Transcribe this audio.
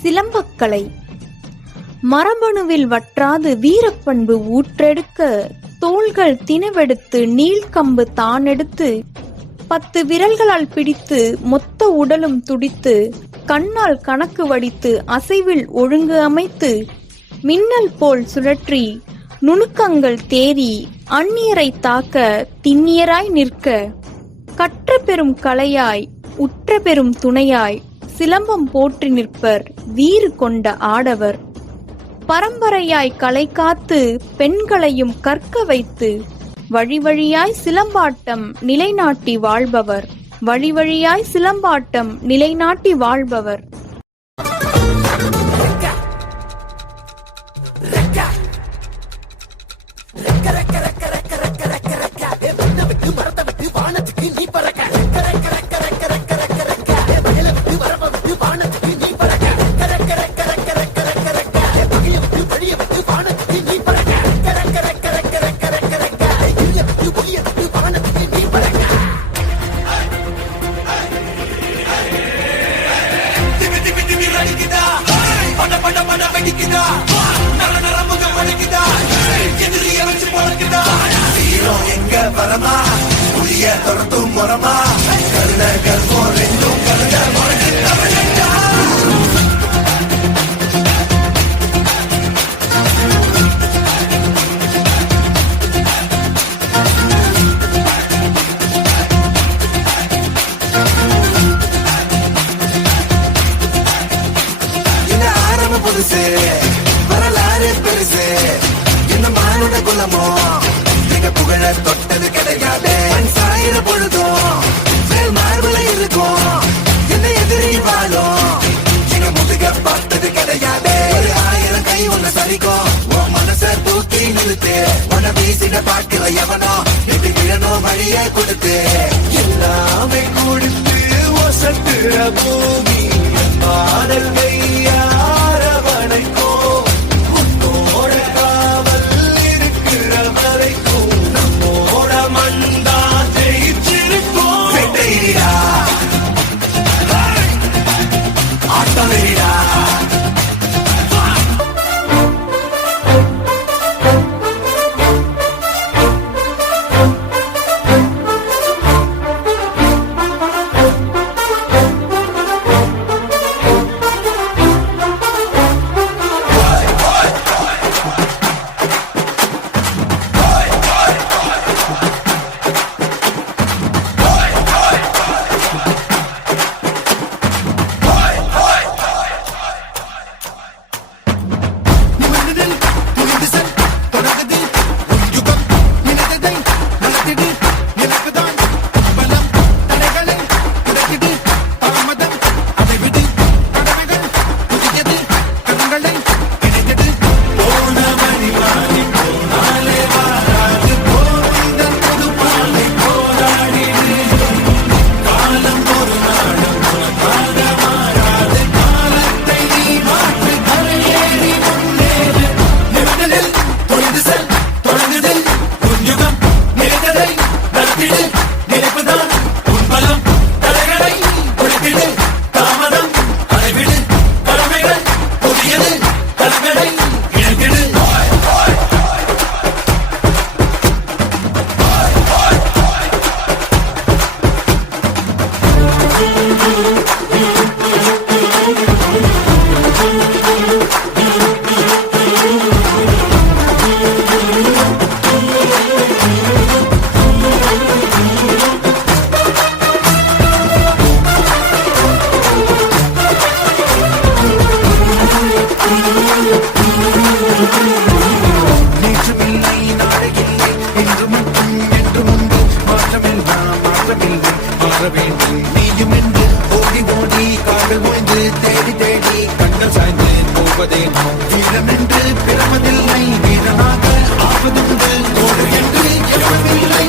சிலம்பக்கலை. மரபணுவில் வற்றாது வீரப்பண்பு ஊற்றெடுக்க தோள்கள் தினவெடுத்து நீள்கம்பு தானெடுத்து 10 விரல்களால் பிடித்து மொத்த உடலும் துடித்து கண்ணால் கணக்கு வடித்து அசைவில் ஒழுங்கு அமைத்து மின்னல் போல் சுழற்றி நுணுக்கங்கள் தேறி அந்நியரை தாக்க திண்ணியராய் நிற்க கற்ற பெரும் கலையாய் உற்ற பெரும் துணையாய் சிலம்பம் போற்றி நிற்பர் வீறு கொண்ட ஆடவர். பரம்பரையாய் கலை காத்து பெண்களையும் கற்க வைத்து வழி வழியாய் சிலம்பாட்டம் நிலைநாட்டி வாழ்பவர். வழி வழியாய் சிலம்பாட்டம் நிலைநாட்டி வாழ்பவர். வரலாறு பெருசு என்ன மானுட குலமோ மிக புகழ தொட்டது கிடையாது. சாயிர பொழுதும் மேல் மார்புல இருக்கும் என்ன எதிரி வாழும் எங்க முதுக பார்த்தது கிடையாது. 1000 கை ஒண்ணு சரிக்கும் உன் மனச தூக்கி நிறுத்து. உன வீசின பாட்டுல எவனோ எது விழனோ வழியே கொடுத்து எல்லாமே கொடுத்து ஒசத்துற பூமி பாடல் கையாரவனைக்கோ உன்னோட காவல் இருக்கிற வரைக்கும் நம்மோட மண்டா ஜெயிச்சிருக்கோம். வெட்டையிடா ஆட்டம் வெறிடா நீயும் என்று ஓடி ஓடி கால்கள் ஓய்ந்து தேடி தேடி கண்கள் சாய்ந்து போவதே வீரம் என்று பிறப்பதில்லை வீரனாக ஆவதுண்டு ஓடு என்று எப்பதில்லை.